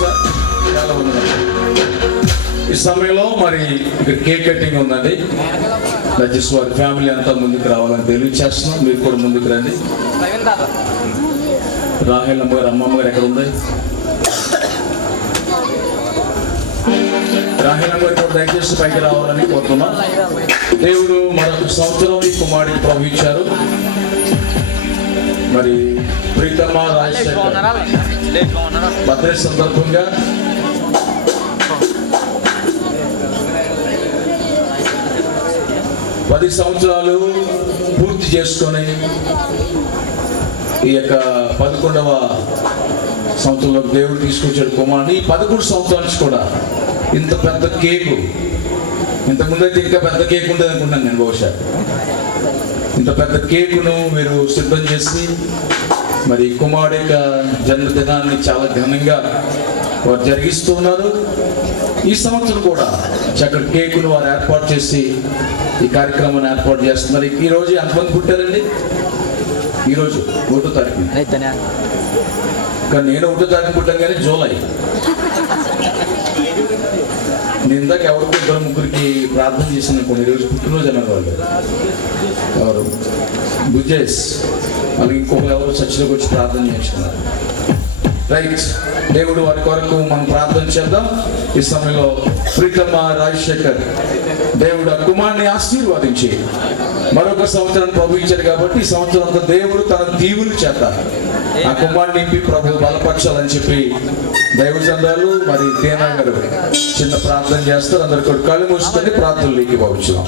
Sir. చాలా వందనాలు. ఈ సమయంలో మరి ఇక్కడ కేక్ కటింగ్ ఉందండి. దయచేసి వారి ఫ్యామిలీ అంతా ముందుకు రావాలని తెలియచేస్తున్నాం. మీరు కూడా ముందుకు రండి. రాహేల్ అమ్మ గారు, అమ్మమ్మ గారు ఎక్కడ ఉంది? రాహేల్ అమ్మ గారు కూడా దయచేసి పైకి రావాలని కోరుతున్నాం. దేవుడు మరొక సంవత్సరం ఈ కుమారుడికి ప్రవహించారు. మరి ప్రీతమ్మ రాజశేఖర్ బర్త్డే సందర్భంగా పది సంవత్సరాలు పూర్తి చేసుకొని ఈ యొక్క 11వ సంవత్సరంలో దేవుడు తీసుకొచ్చాడు కుమారుని. ఈ 11 సంవత్సరాల నుంచి కూడా ఇంత పెద్ద కేకు, ఇంతకుముందు అయితే ఇంకా పెద్ద కేక్ ఉంటుంది అనుకున్నాను నేను. బహుశా ఇంత పెద్ద కేకును మీరు సిద్ధం చేసి మరి కుమారుడి యొక్క జన్మదినాన్ని చాలా ఘనంగా వారు జరిగిస్తున్నారు. ఈ సంవత్సరం కూడా చక్కటి కేకును వారు ఏర్పాటు చేసి ఈ కార్యక్రమాన్ని ఏర్పాటు చేస్తున్నారు. ఈరోజు ఎంతమంది పుట్టారండి? ఈరోజు 1వ తారీఖు. కానీ నేను 1వ తారీఖు పుట్టాను, కానీ జూలై. నేను ఇందాక ఎవరికి 2-3కి ప్రార్థన చేశాను అనుకోండి. ఈరోజు పుట్టినరోజు అన్నారు వాళ్ళు. ఎవరు? బుజేస్. అలాగే ఇంకొకరు ఎవరు చర్చిలోకి వచ్చి ప్రార్థన చేసుకున్నారు. రైట్, దేవుడు వారి కొరకు మనం ప్రార్థన చేద్దాం. ఈ సమయంలో ప్రీతమ్మ రాజశేఖర్ దేవుడు ఆ కుమారుని ఆశీర్వాదించి మరొక సంవత్సరాన్ని ప్రభు ఇచ్చాడు కాబట్టి ఈ సంవత్సరం అంతా దేవుడు తన దీవులు చేత ఆ కుమారుని నింపి ప్రభు బలపరచాలని చెప్పి దైవజనులు మరి తేనా గారు చిన్న ప్రార్థన చేస్తారు. అందరు కూడా కళ్ళు మూసుకొని ప్రార్థనలోకి భావించుదాం.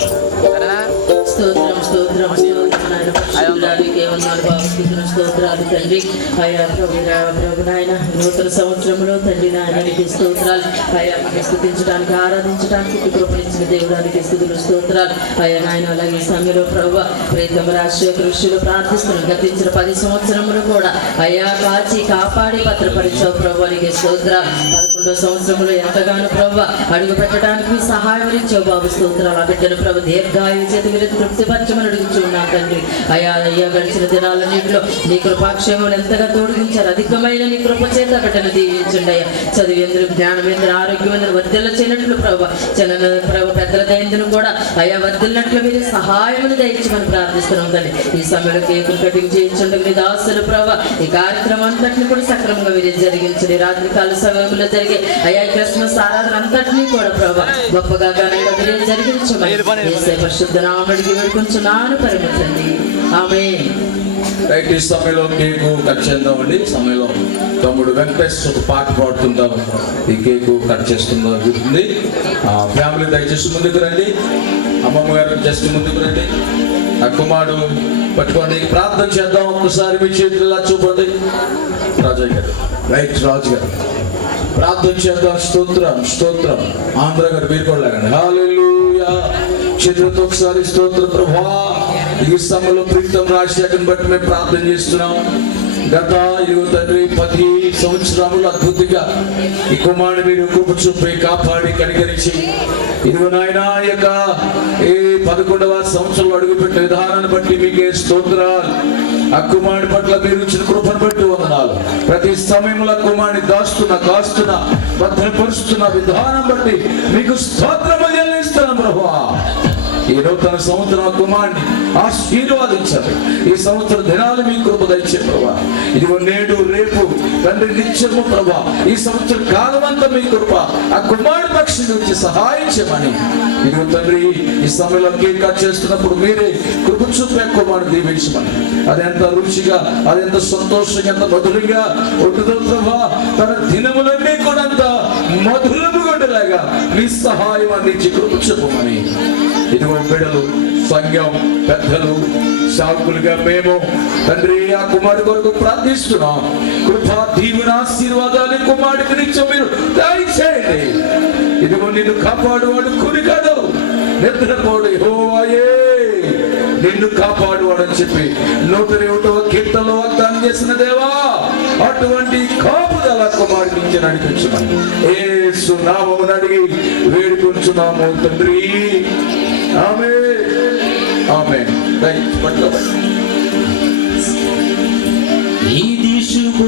స్తోత్రాలు తండ్రి. అయా ప్రభు నాయన నూతన సంవత్సరంలో తండ్రి నాయనానికి స్తోత్రాలు. అయా స్తుతించడానికి, ఆరాధించడానికి కృపణించిన దేవుడానికి స్తుతులు, స్తోత్రాలు. అయా నాయన అలాగే సమయంలో ప్రభు ప్రీతమ రాష్ట్రీయ కృషిలో ప్రార్థిస్తున్నాం. గతించిన 10 సంవత్సరములు కూడా అయా కాచి కాపాడి భద్రపరిచావు ప్రభునికి స్తోత్రాలు. 11వ సంవత్సరంలో ఎంతగానో ప్రభు అడుగు పెట్టడానికి సహాయం ఇచ్చావు బాబు, స్తోత్రాలు. ఆ బిడ్డను ప్రభు దీర్ఘాయు చేతి మీద తృప్తిపరచమని అడుగుతున్నాం తండ్రి. అయా గడిచిన దినాలన్నింటిలో నీ కృపాక్షేమం ఎంతగా తోడిగించారు. అధికమైన నీ కృప చేత బిడ్డను దీవించండి అయ్యా. చదివేందుకు, జ్ఞానమేంద్ర, ఆరోగ్యమేంద్ర వర్ధిల్ల చేయనట్లు ప్రభు ప్రభు పెద్దల దయందును కూడా అయా వర్ధిల్లినట్లు మీరు సహాయమును దయచమని ప్రార్థిస్తున్నాం తండ్రి. ఈ సమయంలో కేకులు కటింగ్ చేయించండి మీ దాసులు ప్రభు. ఈ కార్యక్రమం అంతటిని కూడా సక్రమంగా మీరు జరిగించండి. రాత్రి కాల సమయంలో జరిగే అయా క్రిస్మస్ ఆరాధన అంతటినీ కూడా ప్రభు గొప్పగా ఘనంగా మీరు జరిగించమని పరిశుద్ధ నామడికి వేడుకుంటున్నాను పరిమితండి. ఆమేన్. రైట్, ఈ సమయంలో కేకు కట్ చేద్దామండి. సమయంలో తమ్ముడు వెంకటేష్ ఒక పాట పాడుతుంటాం. ఈ కేకు కట్ చేస్తుందా జరుగుతుంది. ఫ్యామిలీ దయచేసి ముందుకు రండి. అమ్మమ్మ గారు జస్ట్ ముందుకు రండి. ఆ కుమారుడు పట్టుకోండి. ప్రార్థన చేద్దాం. ఒక్కసారి మీ చేతుల్లో చూపండి. రాజయ్య గారు, రైట్, రాజు గారు ప్రార్థన చేద్దాం. స్తోత్రం, స్తోత్రం. ఆంధ్ర గారు మీరు కూడా లాగండి. హల్లెలూయా. చేతులతో ఒకసారి స్తోత్రం. ప్రభా, ఈ సమయంలో ప్రీతం రాజశేఖర్ బట్టి మేము ప్రార్థన చేస్తున్నాం. గత 10 సంవత్సరాలు అద్భుతంగా ఈ కుమారుడు మీరు కృప చూపి కాపాడి కనికరించి ఇదిగో నాయన యొక్క ఈ 11వ సంవత్సరంలో అడుగుపెట్టిన విధానాన్ని బట్టి మీకే స్తోత్రాలు. ఆ కుమారుడి పట్ల మీరు ఇచ్చిన కృపను బట్టి వందనాలు. ప్రతి సమయంలో కుమారుని దాస్తున్న, కాస్తున్న, భద్రపరుస్తున్న విధానం బట్టి మీకు స్తోత్రము చెల్లిస్తున్నాం ప్రభువా. ఈ నూతన సంవత్సరం కుమారుని ఆశీర్వాదించండి. ఈ సంవత్సర దినాలు మీ కృప దయచే ప్రభా. ఇదిగో నేడు రేపు తండ్రి నిత్యము ప్రభా. ఈ సంవత్సర కాలం అంతా మీ కృప ఆ కుమారుడి పక్షి నుంచి సహాయం చేయమని ఇదిగో తండ్రి ఈ సమయంలో కేక్ కట్ చేస్తున్నప్పుడు మీరే కృప చూపే కుమారుని దీవించమని. అదెంత రుచిగా, అదెంత సంతోషంగా, ఎంత మధురంగా ఉంటుందో ప్రభా. తన దినములన్నీ కూడా అంత మధురము ఉండేలాగా మీ సహాయం అందించి కృప చూపమని ఇదిగో బిడ్డలు, సంఘం, పెద్దలు, సాకులుగా మేము తండ్రి ఆ కుమారుడి కొరకు ప్రార్థిస్తున్నాం. కృపా దీవెన ఆశీర్వాదాలు కుమారుడికి నిత్యం మీరు దయచేయండి. ఇదిగో నిన్ను కాపాడువాడు కుని కాదు, నిద్రపోడు యెహోవాయే నిన్ను కాపాడువాడు అని చెప్పి 101వ కీర్తనలో వాగ్దానం చేసిన దేవా, అటువంటి కాపుదల కుమారుడి నుంచి నడిపించమని యేసు నామమున అడిగి వేడుకుంటున్నాము తండ్రి. ఆమేన్, ఆమేన్. ఇది శుభ